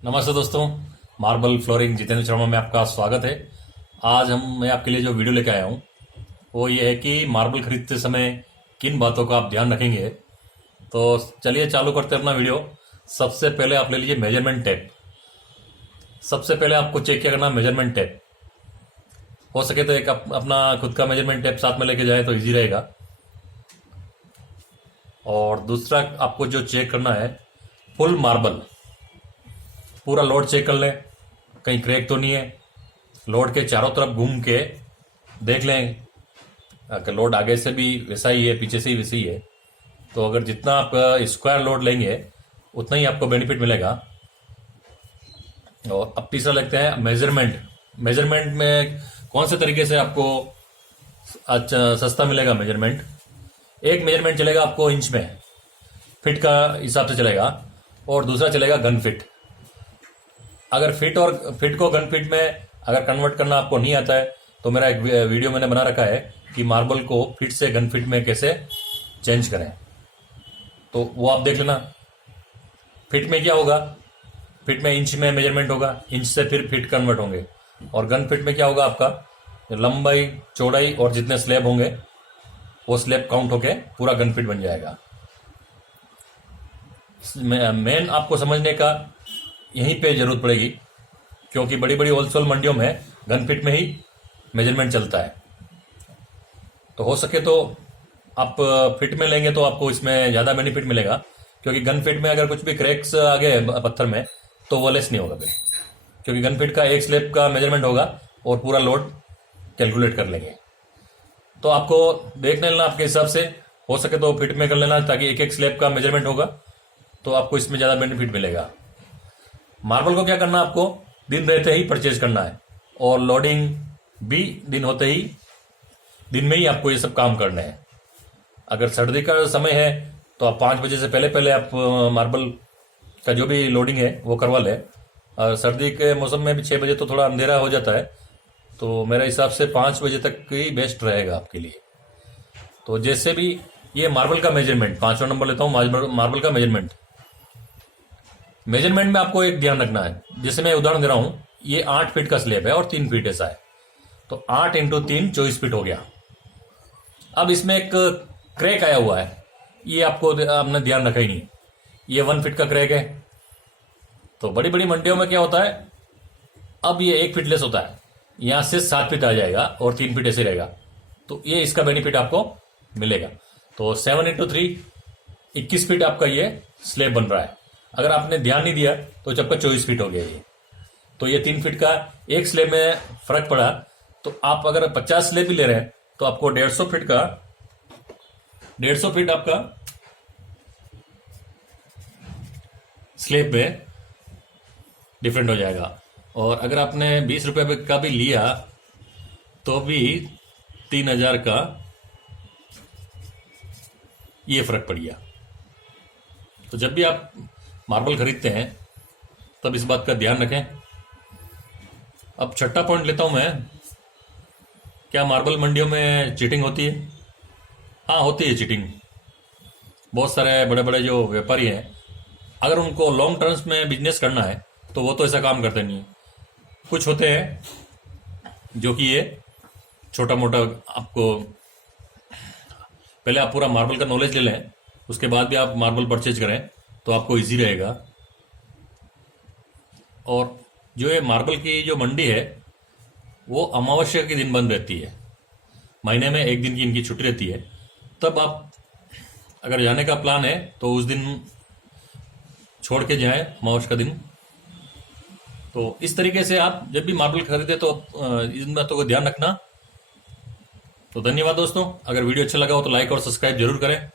नमस्ते दोस्तों। Marble flooring Jitendra Sharma में आपका स्वागत है। आज मैं आपके लिए जो वीडियो लेकर आया हूँ वो ये है कि मार्बल खरीदते समय किन बातों का आप ध्यान रखेंगे। तो चलिए चालू करते हैं अपना वीडियो। सबसे पहले आप ले लीजिए मेजरमेंट टेप। सबसे पहले आपको चेक क्या करना, मेजरमेंट टेप। हो सके तो एक अपना खुद का मेजरमेंट टेप साथ में लेके जाए तो इजी रहेगा। और दूसरा आपको जो चेक करना है, फुल मार्बल पूरा लोड चेक कर लें, कहीं क्रैक तो नहीं है। लोड के चारों तरफ घूम के देख लें अगर लोड आगे से भी वैसा ही है, पीछे से ही वैसे ही है। तो अगर जितना आप स्क्वायर लोड लेंगे उतना ही आपको बेनिफिट मिलेगा। और अब तीसरा लगता है मेजरमेंट। मेजरमेंट में कौन से तरीके से आपको अच्छा सस्ता मिलेगा मेजरमेंट। एक मेजरमेंट चलेगा आपको इंच में, फिट का हिसाब से चलेगा, और दूसरा चलेगा गन फिट। अगर फिट को गन फिट में अगर कन्वर्ट करना आपको नहीं आता है तो मेरा एक वीडियो मैंने बना रखा है कि मार्बल को फिट से गन फिट में कैसे चेंज करें, तो वो आप देख लेना। फिट में क्या होगा, फिट में इंच में मेजरमेंट होगा, इंच से फिर फिट कन्वर्ट होंगे। और गन फिट में क्या होगा, आपका लंबाई चौड़ाई और जितने स्लैब होंगे वो स्लैब काउंट होके पूरा गन फिट बन जाएगा। मेन आपको समझने का यहीं पे जरूरत पड़ेगी, क्योंकि बड़ी बड़ी होलसेल मंडियों में गन फिट में ही मेजरमेंट चलता है। तो हो सके तो आप फिट में लेंगे तो आपको इसमें ज़्यादा बेनिफिट मिलेगा, क्योंकि गन फिट में अगर कुछ भी क्रैक्स आ गए पत्थर में तो वो लेस नहीं होगा फिर, क्योंकि गन फिट का एक स्लैब का मेजरमेंट होगा और पूरा लोड कैलकुलेट कर लेंगे। तो आपको देख लेना आपके हिसाब से, हो सके तो फिट में कर लेना ताकि एक एक स्लैब का मेजरमेंट होगा तो आपको इसमें ज़्यादा बेनिफिट मिलेगा। मार्बल को क्या करना, आपको दिन रहते ही परचेज करना है, और लोडिंग भी दिन में ही आपको ये सब काम करने हैं। अगर सर्दी का समय है तो आप 5 बजे से पहले पहले आप मार्बल का जो भी लोडिंग है वो करवा लें। और सर्दी के मौसम में भी 6 बजे तो थोड़ा अंधेरा हो जाता है, तो मेरे हिसाब से 5 बजे तक ही बेस्ट रहेगा आपके लिए। तो जैसे भी ये मार्बल का मेजरमेंट, 5वां नंबर लेता हूँ, मार्बल का मेजरमेंट में आपको एक ध्यान रखना है। जैसे मैं उदाहरण दे रहा हूं, ये 8 फीट का स्लैब है और 3 फीट ऐसा है, तो 8 इंटू 3 24 फीट हो गया। अब इसमें एक क्रैक आया हुआ है, ये आपने ध्यान रखा ही नहीं, ये 1 फीट का क्रैक है। तो बड़ी बड़ी मंडियों में क्या होता है, अब ये 1 फीट लेस होता है, यहां से 7 फीट आ जाएगा और 3 फीट ऐसे रहेगा, तो ये इसका बेनिफिट आपको मिलेगा। तो 7 इंटू 3 21 फीट आपका ये स्लैब बन रहा है। अगर आपने ध्यान नहीं दिया तो आपका 24 फीट हो गया ये। तो ये 3 फीट का एक स्लैब में फर्क पड़ा, तो आप अगर 50 स्लैब भी ले रहे हैं तो आपको 150 फीट आपका स्लैब पे डिफरेंट हो जाएगा। और अगर आपने 20 रुपए का भी लिया तो भी 3000 का ये फर्क पड़ गया। तो जब भी आप मार्बल खरीदते हैं तब इस बात का ध्यान रखें। अब छठा पॉइंट लेता हूं मैं, क्या मार्बल मंडियों में चीटिंग होती है? हाँ, होती है चीटिंग। बहुत सारे बड़े बड़े जो व्यापारी हैं, अगर उनको लॉन्ग टर्म्स में बिजनेस करना है तो वो तो ऐसा काम करते नहीं। कुछ होते हैं जो कि ये छोटा मोटा, आपको पहले आप पूरा मार्बल का नॉलेज ले लें, उसके बाद भी आप मार्बल परचेज करें तो आपको इजी रहेगा। और जो ये मार्बल की जो मंडी है वो अमावस्या के दिन बंद रहती है, महीने में एक दिन की इनकी छुट्टी रहती है। तब आप अगर जाने का प्लान है तो उस दिन छोड़ के जाएं, अमावस्या का दिन। तो इस तरीके से आप जब भी मार्बल खरीदे तो इन बातों को ध्यान रखना। तो धन्यवाद दोस्तों, अगर वीडियो अच्छा लगा हो तो लाइक और सब्सक्राइब जरूर करें।